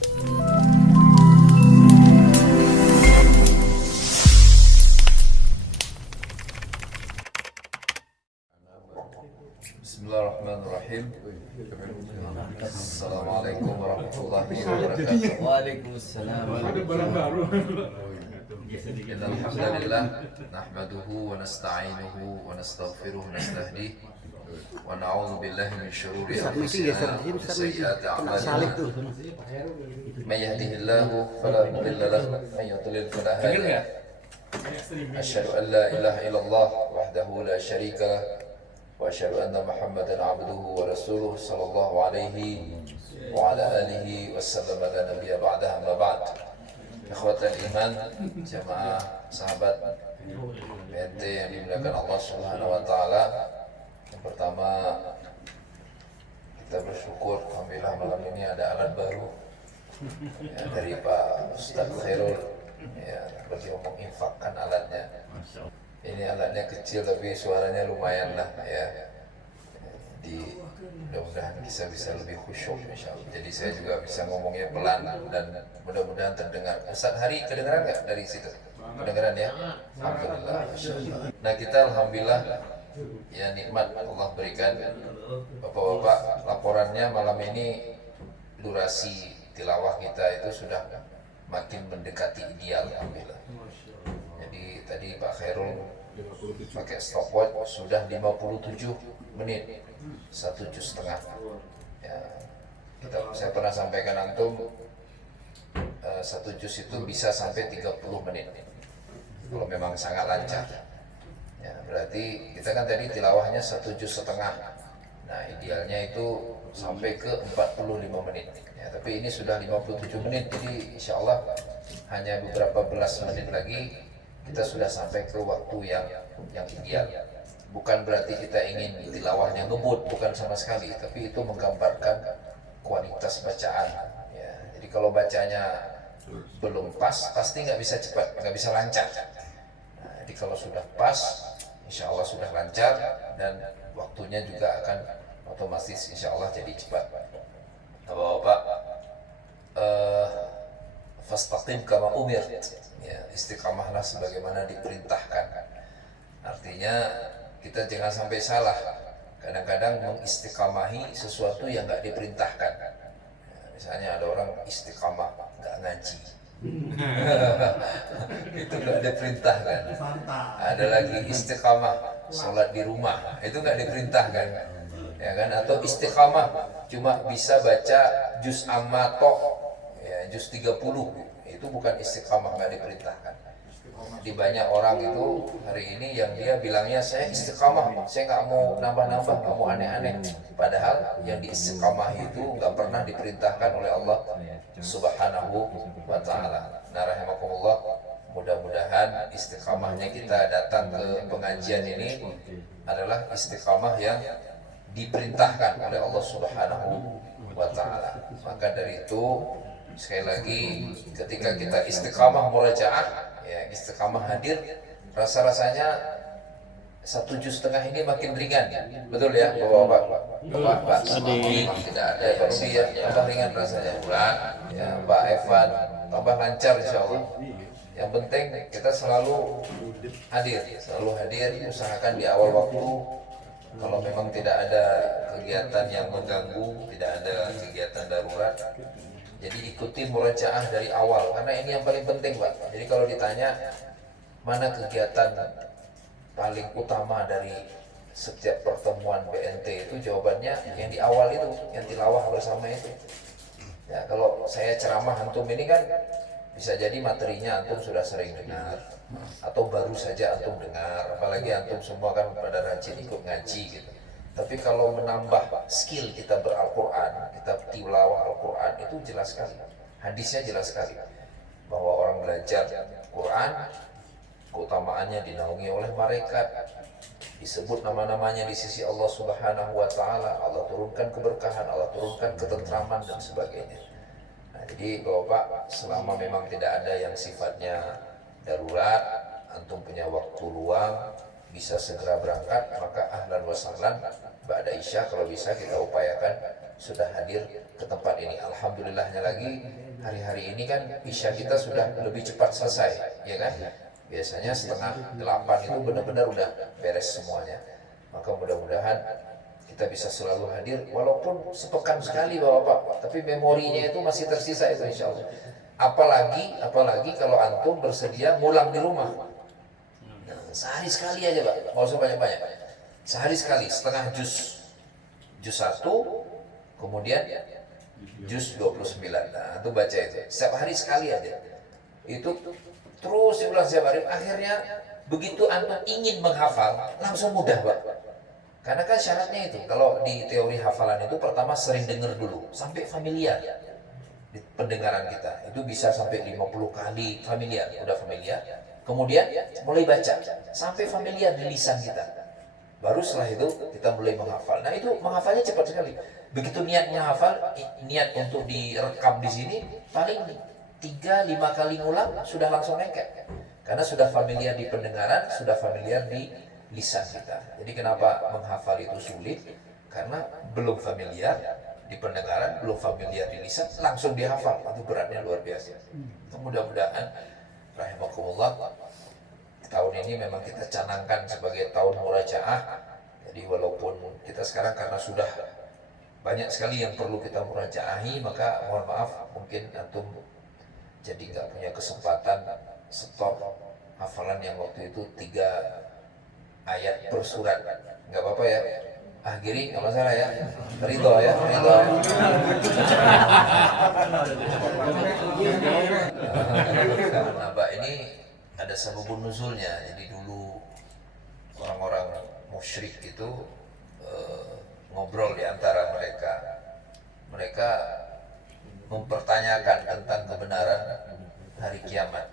Bismillahirrahmanirrahim. Assalamualaikum warahmatullahi wabarakatuh. Waalaikumsalam. Innal hamdalillah nahmaduhu wa nasta'inuhu wa nastaghfiruh wa nastahdihi wa na'udzu billahi min shururi anfusina wa min sayyiati a'malina. May yahdihillahu fala mudilla lahu wa may yudlil fala hadiya lahu. Asyhadu an la ilaha illallah wahdahu la syarika lah wa asyhadu anna Muhammadan abduhu wa rasuluh sallallahu alaihi wa ala alihi wa sallam la nabiyya ba'daha ma ba'd. Ikhwatal iman, jamaah sahabat BNT yang dimuliakan Allah Subhanahu wa taala. Yang pertama, kita bersyukur alhamdulillah malam ini ada alat baru ya, dari Pak Ustadz Khairul ya, beliau menginfakkan alatnya. Ini alatnya kecil tapi suaranya lumayan lah ya. Mudah-mudahan bisa lebih khusyuk insyaallah. Jadi saya juga bisa ngomongnya pelan dan mudah-mudahan terdengar. Ustaz Hari kedengaran nggak dari situ? Kedengaran ya? Alhamdulillah. Nah kita alhamdulillah ya nikmat Allah berikan. Bapak-bapak, laporannya malam ini durasi tilawah kita itu sudah makin mendekati ideal alhamdulillah. Jadi tadi Pak Khairul pakai stopwatch sudah 57 menit, 1 juz setengah ya, saya pernah sampaikan antum 1 juz itu bisa sampai 30 menit kalau memang sangat lancar ya, berarti kita kan tadi tilawahnya 1 juz setengah, nah idealnya itu sampai ke 45 menit ya, tapi ini sudah 57 menit, jadi insya Allah hanya beberapa belas menit lagi kita sudah sampai ke waktu yang ideal. Bukan berarti kita ingin tilawahnya ngebut, bukan sama sekali, tapi itu menggambarkan kualitas bacaan ya. Jadi kalau bacanya belum pas, pasti nggak bisa cepat, nggak bisa lancar. Nah, jadi kalau sudah pas, insya Allah sudah lancar dan waktunya juga akan otomatis insya Allah jadi cepat. Bapak-bapak, fastaqim kama umirt ya, istiqamahlah sebagaimana diperintahkan. Artinya kita jangan sampai salah, kadang-kadang mengistiqamahi sesuatu yang nggak diperintahkan ya, misalnya ada orang istiqamah nggak ngaji itu nggak diperintahkan. Ada lagi istiqamah sholat di rumah, itu nggak diperintahkan ya kan, atau istiqamah cuma bisa baca juz amma tok ya, juz 30, itu bukan istiqamah, nggak diperintahkan. Di banyak orang itu hari ini yang dia bilangnya saya istiqamah, saya nggak mau nambah-nambah, nggak mau aneh-aneh, padahal yang diistiqamah itu nggak pernah diperintahkan oleh Allah Subhanahu wa taala. Nah rahimakumullah, mudah-mudahan istiqamahnya kita datang ke pengajian ini adalah istiqamah yang diperintahkan oleh Allah Subhanahu wa taala. Maka dari itu sekali lagi ketika kita istiqamah murajaah ya, istiqamah hadir, rasa-rasanya 1 juz setengah ini makin ringan, betul ya Bapak-bapak? Tidak ada ya, tambah ringan rasanya. Bulan ya, Pak Evan tambah lancar insya Allah. Yang penting kita selalu hadir, usahakan di awal waktu. Kalau memang tidak ada kegiatan yang mengganggu, tidak ada kegiatan darurat, jadi ikuti murajaah dari awal, karena ini yang paling penting Pak. Jadi kalau ditanya mana kegiatan paling utama dari setiap pertemuan BNT itu, jawabannya yang di awal itu, yang tilawah bersama itu. Ya, kalau saya ceramah antum ini kan bisa jadi materinya antum sudah sering dengar atau baru saja antum dengar, apalagi antum semua kan pada rajin ikut ngaji gitu. Tapi kalau menambah skill kita ber-Al-Quran, kita tilawah Al-Quran, itu jelas sekali, hadisnya jelas sekali bahwa orang belajar Quran keutamaannya dinaungi oleh malaikat, disebut nama-namanya di sisi Allah Subhanahu wa taala, Allah turunkan keberkahan, Allah turunkan ketentraman dan sebagainya. Nah, jadi Bapak, selama memang tidak ada yang sifatnya darurat, antum punya waktu luang, bisa segera berangkat, maka ahlan wa sahlan, ba'da isya kalau bisa kita upayakan sudah hadir ke tempat ini. Alhamdulillahnya lagi hari-hari ini kan isya kita sudah lebih cepat selesai, ya kan? Biasanya 7:30 itu benar-benar udah beres semuanya. Maka mudah-mudahan kita bisa selalu hadir, walaupun sepekan sekali Bapak-Bapak, tapi memorinya itu masih tersisa itu insya Allah. Apalagi kalau antum bersedia ngulang di rumah. Nah, sehari sekali aja Pak, nggak usah banyak-banyak. Sehari sekali, setengah juz 1, kemudian juz 29. Nah, itu baca itu. Setiap hari sekali aja. Itu terus diulang setiap hari. Akhirnya begitu antum ingin menghafal, langsung mudah Pak. Karena kan syaratnya itu, kalau di teori hafalan itu pertama sering dengar dulu, sampai familiar di pendengaran kita. Itu bisa sampai 50 kali familiar, udah familiar. Kemudian mulai baca, sampai familiar di lisan kita. Baru setelah itu kita mulai menghafal. Nah itu menghafalnya cepat sekali. Begitu niat menghafal, niat untuk direkam di sini, paling 3-5 kali ngulang sudah langsung lengket. Karena sudah familiar di pendengaran, sudah familiar di lisan kita. Jadi kenapa menghafal itu sulit? Karena belum familiar di pendengaran, belum familiar di lisan, langsung dihafal. Itu beratnya luar biasa. Mudah-mudahan rahimakumullah, tahun ini memang kita canangkan sebagai tahun murajaah. Jadi walaupun kita sekarang karena sudah banyak sekali yang perlu kita murajaahi, maka mohon maaf mungkin antum jadi nggak punya kesempatan stop hafalan yang waktu itu 3 ayat per surat. Nggak apa-apa ya, akhiri nggak masalah ya, ridho ya, ridho. Nah Mbak, ini ada sababun nuzulnya. Jadi dulu orang-orang musyrik itu ngobrol di antara mereka mempertanyakan tentang kebenaran hari kiamat.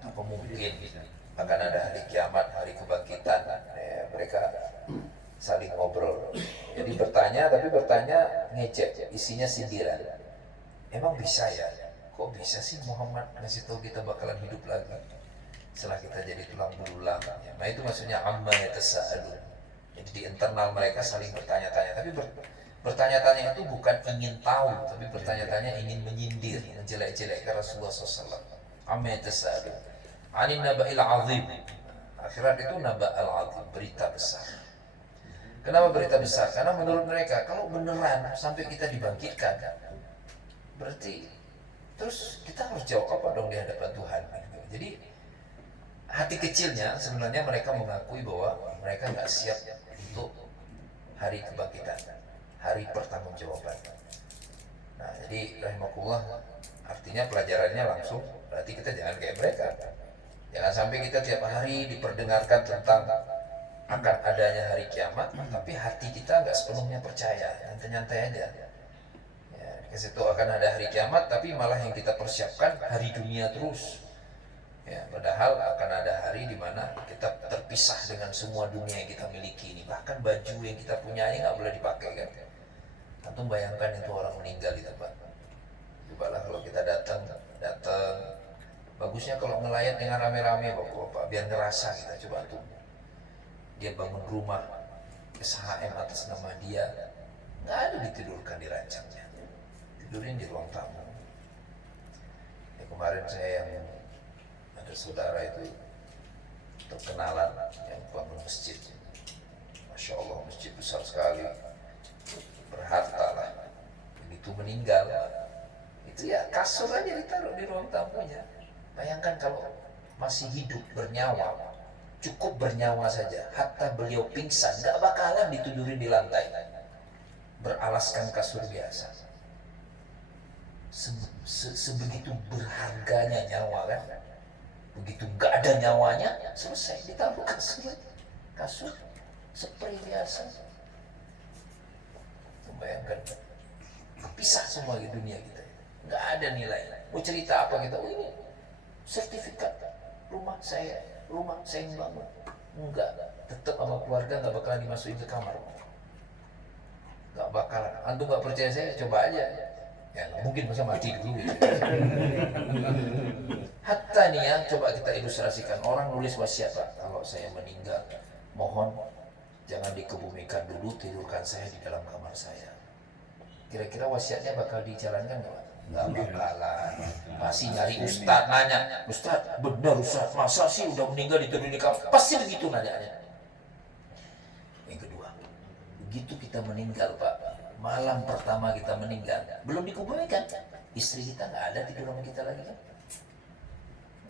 Apa mungkin akan ada hari kiamat, hari kebangkitan? Mereka saling ngobrol. Jadi bertanya, tapi bertanya ngecek, isinya sindiran. Emang bisa ya? Kok bisa sih Muhammad ngasih tahu kita bakalan hidup lagi setelah kita jadi tulang belulang? Nah itu maksudnya amma yatasaalun. Jadi di internal mereka saling bertanya-tanya, tapi bertanya-tanya itu bukan ingin tahu, tapi bertanya-tanya ingin menyindir, menjelek-jelekkan Rasulullah SAW. Amma yatasaalun anin naba'il azim. Akhirat itu naba'al azim, berita besar. Kenapa berita besar? Karena menurut mereka kalau beneran sampai kita dibangkitkan, berarti terus kita harus jawab apa dong di hadapan Tuhan? Jadi hati kecilnya sebenarnya mereka mengakui bahwa mereka nggak siap untuk hari kebangkitan, hari pertanggungjawaban. Nah jadi rahimakumullah, artinya pelajarannya langsung, berarti kita jangan kayak mereka. Jangan sampai kita tiap hari diperdengarkan tentang akan adanya hari kiamat, tapi hati kita nggak sepenuhnya percaya, nyantai-nyantai aja. Ya, dikasih tahu akan ada hari kiamat, tapi malah yang kita persiapkan hari dunia terus. Ya, padahal akan ada hari di mana kita terpisah dengan semua dunia yang kita miliki ini. Bahkan baju yang kita punya ini nggak boleh dipakai kan. Antum bayangkan itu orang meninggal di tempat. Cobalah kalau kita datang, bagusnya kalau ngelayat dengan rame-rame Bapak-bapak, biar ngerasa kita. Coba tuh, dia bangun rumah SHM atas nama dia, nggak ada ditidurkan di rancangnya, tidurin di ruang tamu. Ya, kemarin saya yang ada saudara itu terkenalan yang bangun masjid, Masya Allah masjid besar sekali, berharta lah. Begitu meninggal, itu ya kasur aja ditaruh di ruang tamunya. Bayangkan kalau masih hidup bernyawa, cukup bernyawa saja, hatta beliau pingsan, gak bakalan ditidurin di lantai, beralaskan kasur biasa. Sebegitu berharganya nyawa kan. Begitu gak ada nyawanya, selesai, ditaruh kasur spray biasa. Bayangkan, kepisah semua di dunia kita, gak ada nilai. Mau cerita apa kita? Oh ini sertifikat rumah saya yang bangun. Enggak, tetap sama keluarga nggak bakalan dimasukin ke kamar. Nggak bakalan. Antum nggak percaya saya, coba aja. Ya nggak mungkin, masa mati dulu gitu. Hatta nih ya, coba kita ilustrasikan. Orang nulis wasiat, Pak, kalau saya meninggal, mohon jangan dikebumikan dulu, tidurkan saya di dalam kamar saya. Kira-kira wasiatnya bakal dijalankan nggak, Pak? Nggak bakalan. masih nyari ustaz, nanya, Ustaz, benar Ustaz, masa sih udah meninggal ditidur di kamar? Pasti begitu nanyanya. Yang kedua, begitu kita meninggal Pak, malam pertama kita meninggal, belum dikuburkan, istri kita nggak ada tidur sama kita lagi kan?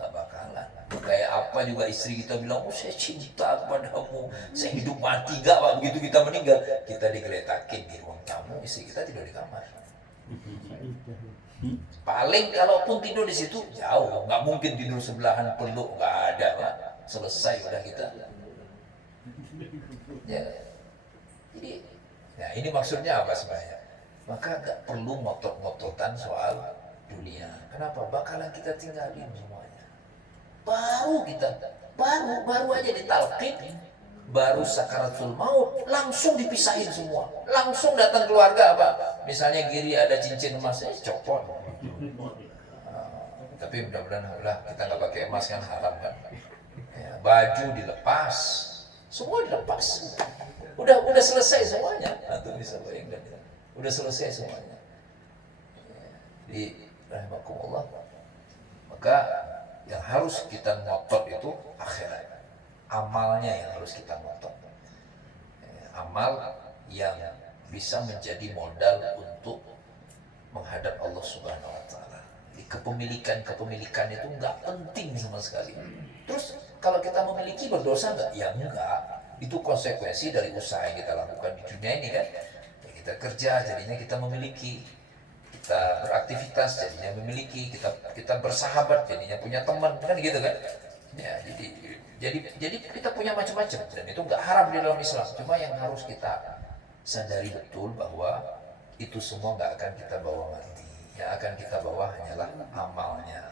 Nggak bakalan. Kayak apa juga istri kita bilang, oh saya cinta kepadamu, saya hidup mati gak Pak. Begitu kita meninggal, kita digeletakin di ruang tamu, istri kita tidur di kamar. Paling kalaupun tidur di situ jauh, nggak mungkin tidur sebelahan peluk, nggak ada Pak. Selesai udah kita. Ya. Jadi, nah ini maksudnya apa sebenarnya? Maka nggak perlu ngotot-ngototan soal dunia. Kenapa? Bakalan kita tinggalin semuanya. Baru aja ditalqin, baru sakaratul maut, langsung dipisahin semua, langsung datang keluarga apa? Misalnya Giri ada cincin emasnya, copot. Tapi mudah-mudahan kita nggak pakai emas kan haram kan? Ya, baju dilepas, semua dilepas. Udah selesai semuanya. Atau bisa bayangkan, udah selesai semuanya. Di rahimakumullah. Maka yang harus kita ngotot itu akhirat. Amalnya yang harus kita ngotot. Amal yang bisa menjadi modal untuk menghadap Allah Subhanahu wa taala. Kepemilikan itu enggak penting sama sekali. Terus kalau kita memiliki berdosa enggak? Ya enggak. Itu konsekuensi dari usaha yang kita lakukan di dunia ini kan. Ya, kita kerja jadinya kita memiliki, kita beraktivitas jadinya memiliki, kita bersahabat jadinya punya teman kan gitu kan. Ya, jadi kita punya macam-macam dan itu enggak haram di dalam Islam. Cuma yang harus kita sadari betul bahwa itu semua enggak akan kita bawa mati. Yang akan kita bawa hanyalah amalnya.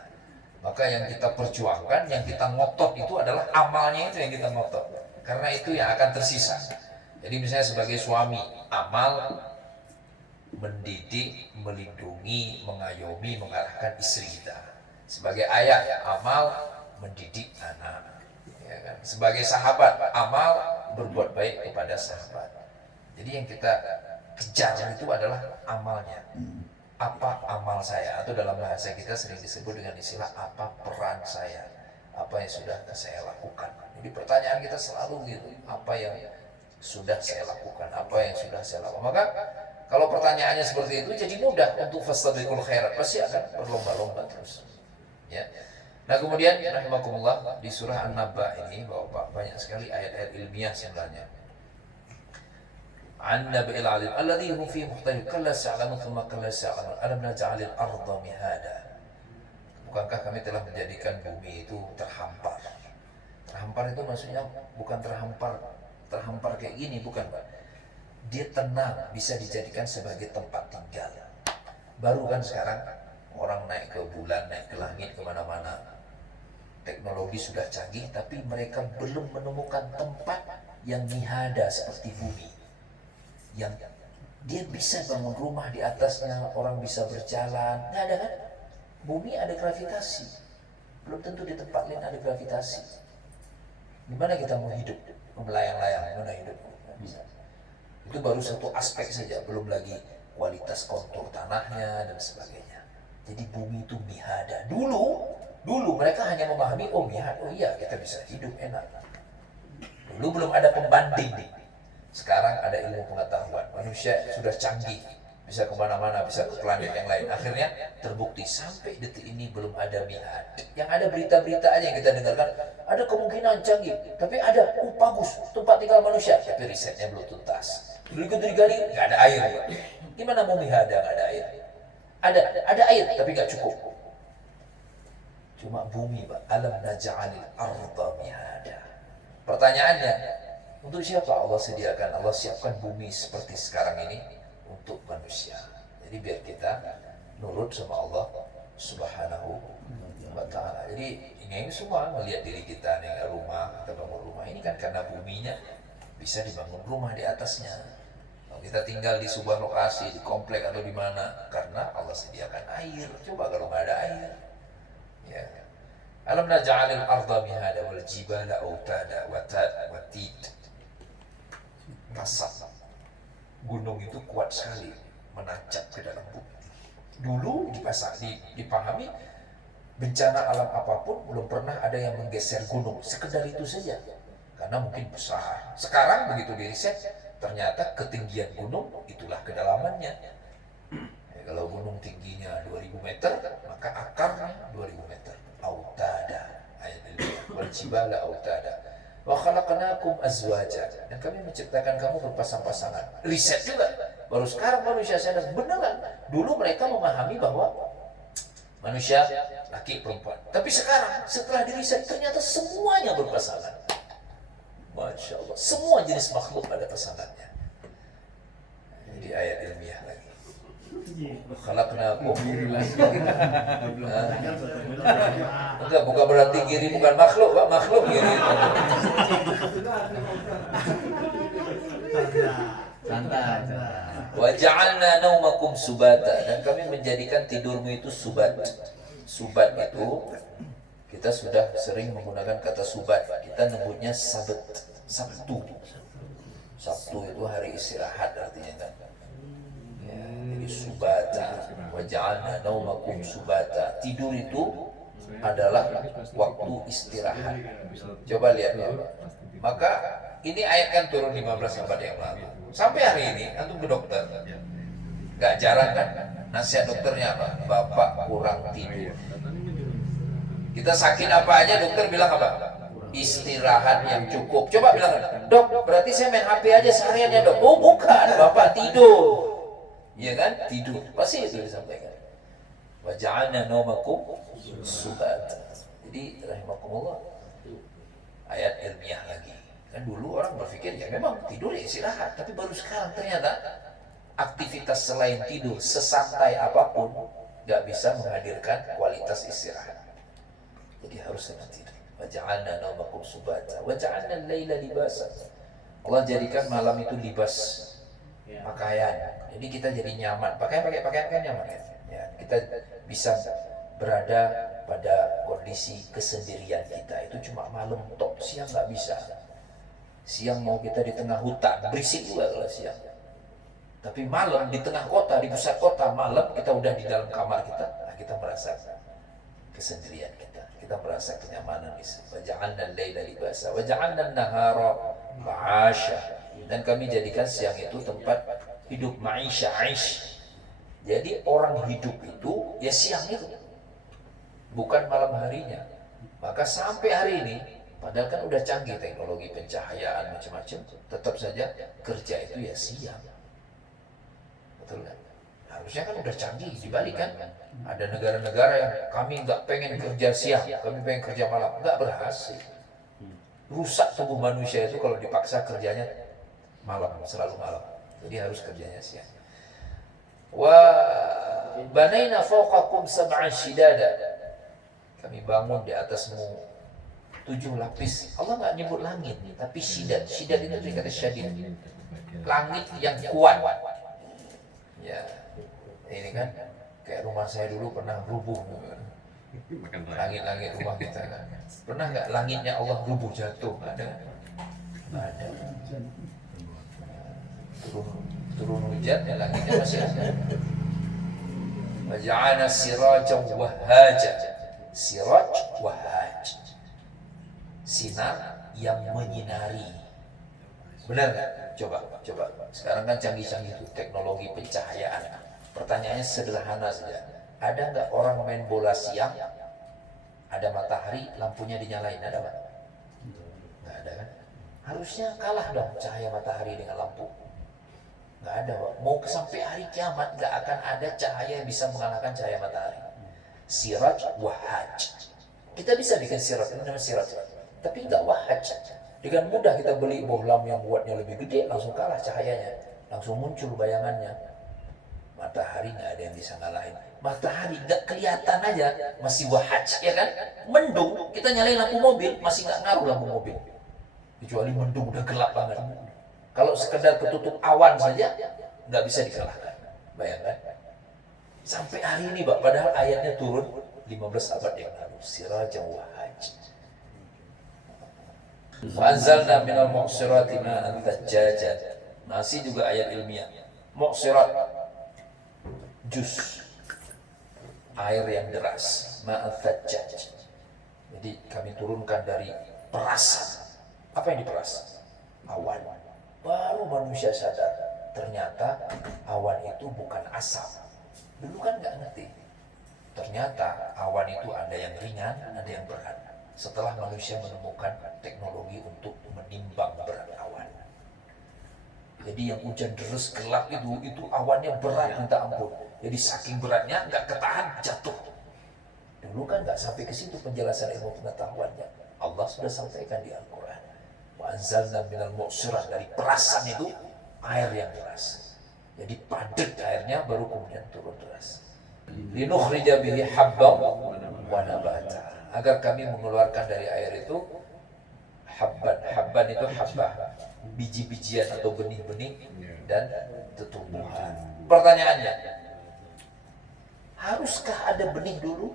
Maka yang kita perjuangkan, yang kita ngotot itu adalah amalnya, itu yang kita ngotot. Karena itu yang akan tersisa. Jadi misalnya sebagai suami, amal mendidik, melindungi, mengayomi, mengarahkan istri kita. Sebagai ayah, amal mendidik anak. Ya kan? Sebagai sahabat, amal berbuat baik kepada sahabat. Jadi yang kita kejar itu adalah amalnya. Apa amal saya? Atau dalam bahasa kita sering disebut dengan istilah apa peran saya? Apa yang sudah saya lakukan? Jadi pertanyaan kita selalu gitu, apa yang sudah saya lakukan? Apa yang sudah saya lakukan? Maka kalau pertanyaannya seperti itu, jadi mudah untuk fastabiqul khairat, pasti akan berlomba-lomba terus. Ya. Nah kemudian, rahimakumullah, di surah An-Naba ini, Bapak, banyak sekali ayat-ayat ilmiah sebenarnya. An-Nabi'il alim alladhi hum fi mukhtalif kalla sa'lamu thumma kalla sa'lamu alam naj'alil arda mihada. Bukankah kami telah menjadikan bumi itu terhampar? Terhampar itu maksudnya bukan terhampar kayak gini, bukan Pak. Dia tenang, bisa dijadikan sebagai tempat tinggal. Baru kan sekarang orang naik ke bulan, naik ke langit, kemana-mana. Teknologi sudah canggih, tapi mereka belum menemukan tempat yang mihada seperti bumi. Yang dia bisa bangun rumah di atasnya, orang bisa berjalan. Nggak ada kan? Bumi ada gravitasi. Belum tentu di tempat lain ada gravitasi. Gimana kita mau hidup? Melayang-layang, gimana hidup? Nggak bisa. Itu baru satu aspek saja, belum lagi kualitas kontur tanahnya dan sebagainya. Jadi bumi itu mihada. Dulu mereka hanya memahami, oh mihada, oh iya kita bisa hidup enak. Dulu belum ada pembanding. Sekarang ada ilmu pengetahuan, manusia sudah canggih, bisa kemana-mana, bisa ke planet yang lain. Akhirnya terbukti sampai detik ini belum ada mihad. Yang ada berita-berita aja yang kita dengarkan, ada kemungkinan canggih, tapi ada, bagus, tempat tinggal manusia, tapi risetnya belum tuntas. Berikut digali, nggak ada air. Gimana mau mihada nggak ada air? Ada air, tapi nggak cukup. Cuma bumi, Pak. Alam naj'alil arda mihada. Pertanyaannya, untuk siapa Allah sediakan? Allah siapkan bumi seperti sekarang ini untuk manusia. Jadi biar kita nurut sama Allah Subhanahu wa ta'ala. Jadi ini semua melihat diri kita nih, rumah, kita bangun rumah ini kan karena buminya bisa dibangun rumah di atasnya. Kalau kita tinggal di sebuah lokasi, di komplek atau di mana, karena Allah sediakan air. Coba kalau nggak ada air, ya. Alam naj'alil arda mihada wal jibala autada wa tid. Kasar. Gunung itu kuat sekali menancap ke dalam bumi. Dulu dipahami bencana alam apapun belum pernah ada yang menggeser gunung, sekedar itu saja. Karena mungkin besar. Sekarang begitu diriset, ternyata ketinggian gunung itulah kedalamannya. Ya, kalau gunung tingginya 2000 meter, maka akarnya 2000 meter. Autada, ayat ini. Wal jibala autada. Wa khalaqnakum azwaja. Dan kami menciptakan kamu berpasang-pasangan. Riset juga. Baru sekarang manusia sadar beneran. Dulu mereka memahami bahwa manusia laki perempuan. Tapi sekarang setelah diriset ternyata semuanya berpasangan. Masya Allah. Semua jenis makhluk ada pasangannya. Jadi ayat ilmiah lagi. Khalaqnakum. Enggak, bukan berarti giri bukan makhluk, Pak. Makhluk giri. Wa ja'alna naumakum subata, dan kami menjadikan tidurmu itu subat. Subat itu kita sudah sering menggunakan kata subat. Kita nyebutnya sabat, Sabtu. Sabtu itu hari istirahat artinya kan. Ya, jadi subata. Wa ja'alna naumakum subata. Tidur itu adalah waktu istirahat. Coba lihat ya. Maka ini ayat kan turun 15 abad yang lalu. Sampai hari ini, antum ke dokter, nggak jarang kan nasihat dokternya apa? Bapak kurang tidur. Kita sakit apa aja dokter bilang apa? Istirahat yang cukup. Coba bilang, dok, berarti saya main HP aja seharian ya dok? Oh bukan, bapak tidur. Iya kan? Tidur. Pasti itu disampaikan. Wa ja'alna naumakum subata. Jadi rahimakumullah, ayat ilmiah lagi. Kan dulu orang berpikir ya memang tidur ya istirahat, tapi baru sekarang ternyata aktivitas selain tidur sesantai apapun nggak bisa menghadirkan kualitas istirahat. Jadi harus dengan tidur. Wa ja'alna naumakum subata wa ja'alna al-laila libasa. Allah jadikan malam itu libas, pakaian. Jadi kita jadi nyaman. Pakai pakaian kan nyaman ya. Ya, kita bisa berada pada kondisi kesendirian kita. Itu cuma malam tok, siang nggak bisa. Siang mau kita di tengah hutan, berisik juga kalau siang. Tapi malam di tengah kota, di pusat kota, malam kita udah di dalam kamar kita, nah kita merasa kesendirian kita. Kita merasa kenyamanan di situ. Wa ja'alna al-laila libasa wa ja'alna an-nahara ma'asha. Dan kami jadikan siang itu tempat hidup, ma'isha, aish. Jadi orang hidup itu ya siang itu, bukan malam harinya. Maka sampai hari ini, padahal kan udah canggih teknologi pencahayaan macam-macam, tetap saja kerja itu ya siang. Betul kan? Harusnya kan udah canggih, dibalik kan? Ada negara-negara yang kami nggak pengen kerja siang, kami pengen kerja malam, nggak berhasil. Rusak tubuh manusia itu kalau dipaksa kerjanya malam, selalu malam. Jadi harus kerjanya siang. Wa banaina fawqakum sab'an shidada. Kami bangun di atasmu 7 lapis. Allah nggak nyebut langit, tapi syidad. Syidad itu dari kata syadid. Langit yang kuat. Ya, ini kan kayak rumah saya dulu pernah rubuh. Langit-langit rumah kita kan. Pernah nggak langitnya Allah rubuh jatuh? Nggak ada. Nggak ada. Turun hujan, ya langitnya masih ada. Wa ja'alna sirajan wahhaja. Siraj wahhaj. Sinar yang menyinari. Benar nggak? Coba. Sekarang kan canggih-canggih itu teknologi pencahayaan. Pertanyaannya sederhana saja. Ada nggak orang main bola siang, ada matahari, lampunya dinyalain? Ada nggak? Nggak ada kan? Harusnya kalah dong cahaya matahari dengan lampu. Nggak ada, Pak. Mau sampai hari kiamat nggak akan ada cahaya yang bisa mengalahkan cahaya matahari. Siraj wahaj. Kita bisa bikin siraj, ini namanya siraj. Tapi nggak wahaj. Dengan mudah kita beli bohlam yang buatnya lebih gede, langsung kalah cahayanya. Langsung muncul bayangannya. Matahari nggak ada yang bisa ngalahin. Matahari nggak kelihatan aja, masih wahaj, ya kan? Mendung, kita nyalain lampu mobil, masih nggak ngaruh lampu mobil. Kecuali mendung udah gelap banget. Kalau sekedar ketutup awan saja, nggak bisa dikalahkan. Bayangkan. Sampai hari ini, Pak, padahal ayatnya turun 15 abad yang lalu. Sirajan wahaj. Wa anzalna minal mu'sirati ma'an thajjajan. Masih juga ayat ilmiah. Mu'sirat, jus, air yang deras. ma'an thajjaj. Jadi kami turunkan dari perasan. Apa yang diperas? Awan. Baru manusia sadar, ternyata awan itu bukan asap. Dulu kan nggak ngerti. Ternyata awan itu ada yang ringan, ada yang berat. Setelah manusia menemukan teknologi untuk menimbang berat awan. Jadi yang hujan deras gelap itu awannya berat minta ampun. Jadi saking beratnya nggak ketahan, jatuh. Dulu kan nggak sampai ke situ penjelasan ilmu pengetahuannya. Allah sudah sampaikan di Al-Quran. Wa anzalna minal mu'sirah, dari perasan itu air yang deras. Jadi padat airnya baru kemudian turun deras. Linukhrija bihi habban wa nabata, agar kami mengeluarkan dari air itu habban itu habbah, biji-bijian atau benih-benih dan tumbuhan. Pertanyaannya, haruskah ada benih dulu,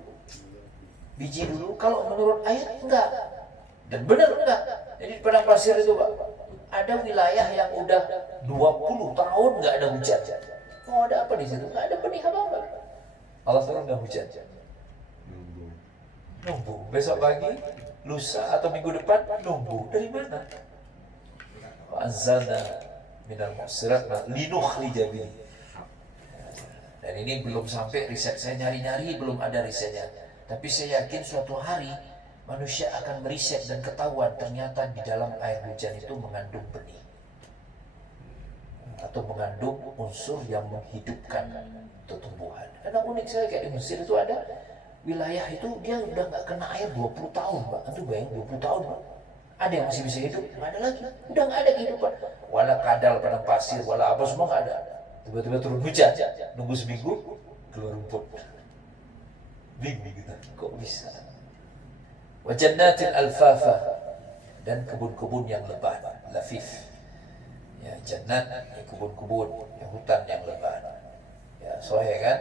biji dulu? Kalau menurut ayat enggak, dan benar enggak. Jadi di padang pasir itu Pak, ada wilayah yang udah 20 tahun nggak ada hujan. Mau ada apa di situ? Nggak ada benih apa-apa. Allah turunkan hujan. Nunggu. Besok pagi, lusa atau minggu depan nunggu. Dari mana? Wa anzalna minal mu'sirat linukhrija bihi. Dan ini belum sampai riset, saya nyari-nyari belum ada risetnya. Tapi saya yakin suatu hari manusia akan meriset dan ketahuan ternyata di dalam air hujan itu mengandung benih atau mengandung unsur yang menghidupkan tumbuhan. Karena unik saya kayak di Mesir itu ada wilayah itu dia udah nggak kena air 20 tahun Pak. Antum bayang 20 tahun Pak. Ada yang masih bisa hidup? Nggak ada lagi. Udah nggak ada kehidupan. Wala kadal padang pasir, wala apa semua nggak ada. Tiba-tiba turun hujan, nunggu seminggu keluar rumput. Bingung kita, kok bisa? Wa jannatin alfafa, dan kebun-kebun yang lebat, lafif. Ya, jannat, ya kebun-kebun, ya hutan yang lebat. Ya, sohe kan?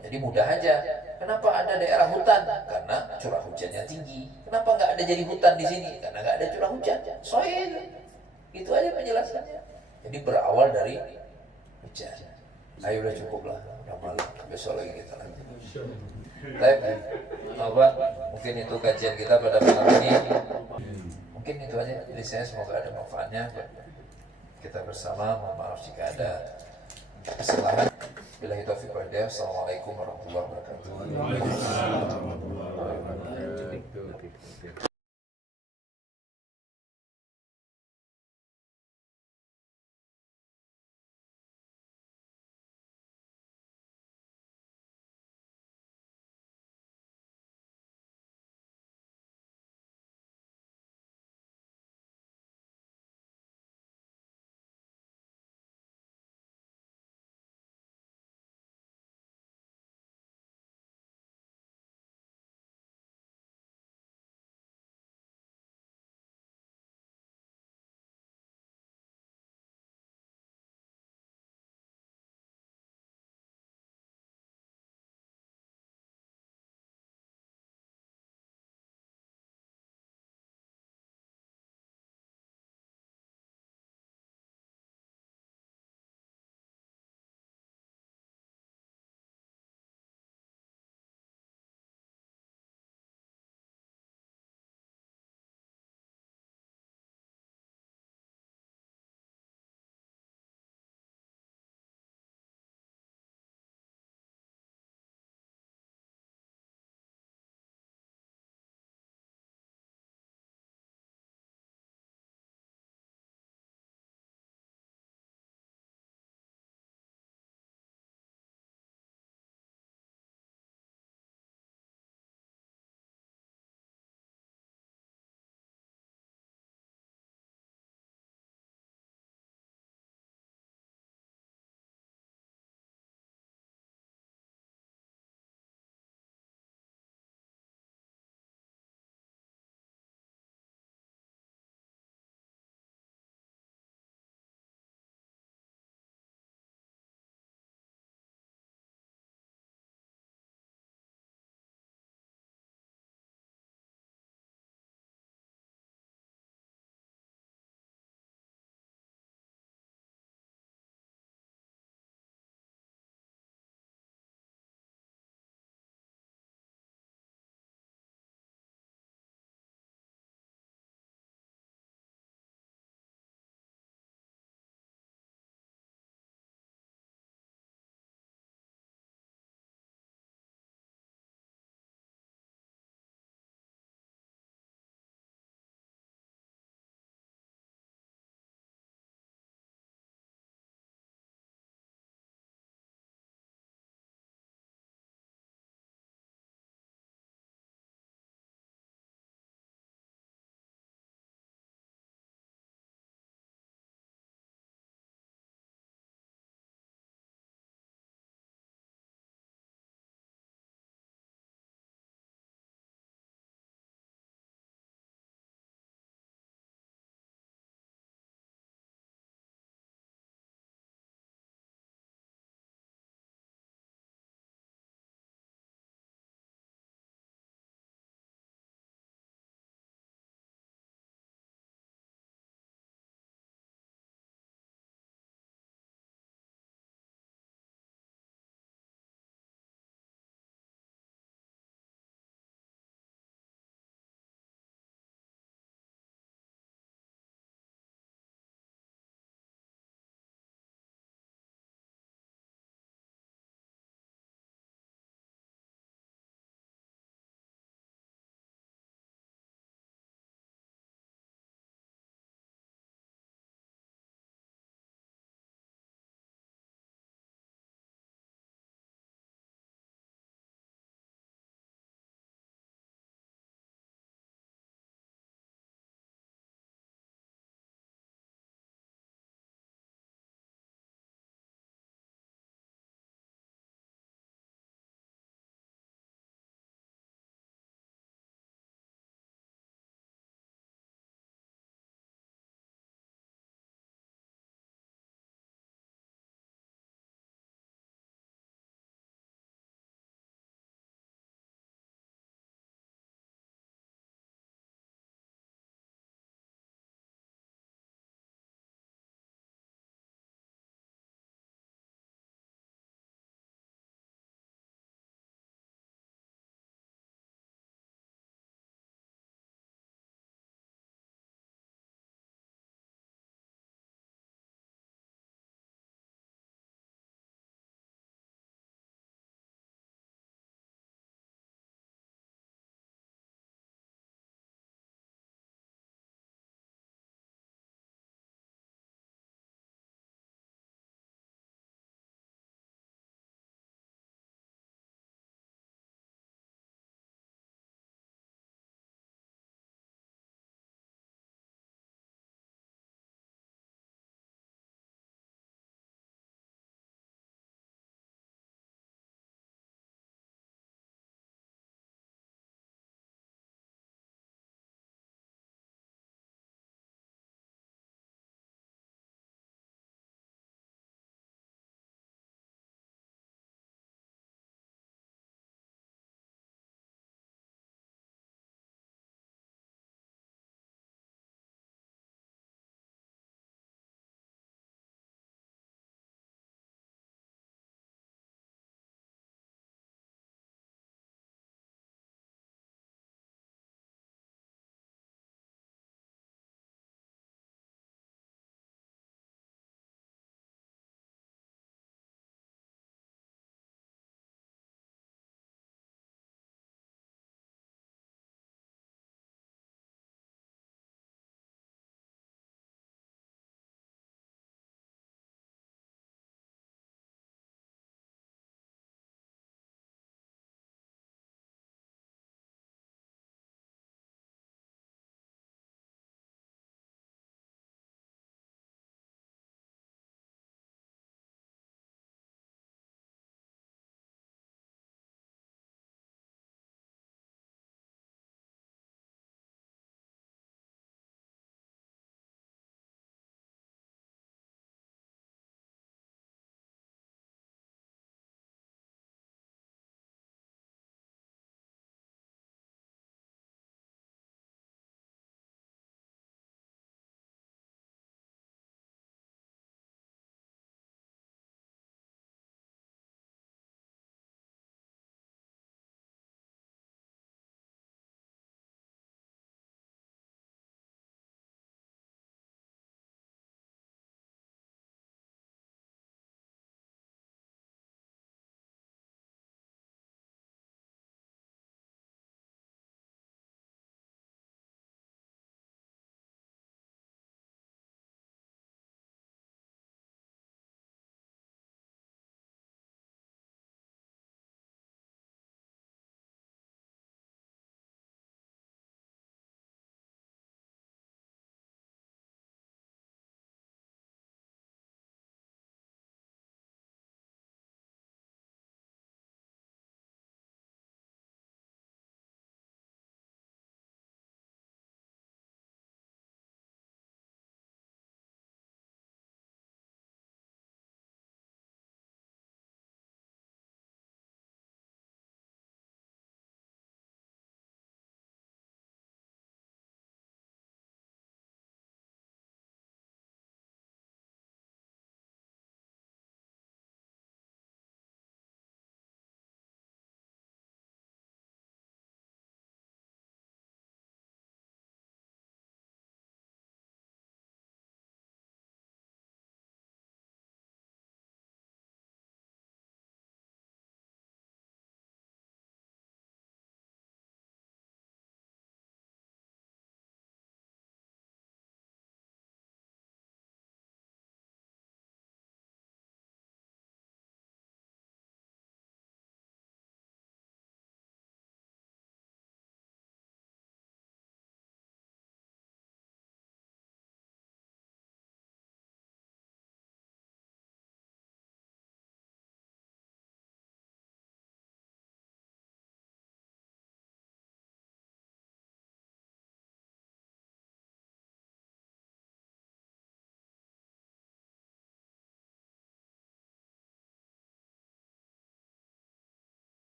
Jadi mudah aja. Kenapa ada daerah hutan? Karena curah hujannya tinggi. Kenapa nggak ada jadi hutan di sini? Karena nggak ada curah hujan. Sohe itu. Itu aja penjelasannya. Jadi berawal dari hujan. Ayo udah cukup lah, udah malam. Besok lagi kita lanjut. Baik, apa? Mungkin itu kajian kita pada malam ini. Mungkin itu aja. Jadi saya semoga ada manfaatnya buat kita bersama. Mohon maaf jika ada kesalahan. Billahi taufiq wal hidayah. Assalamualaikum warahmatullahi wabarakatuh.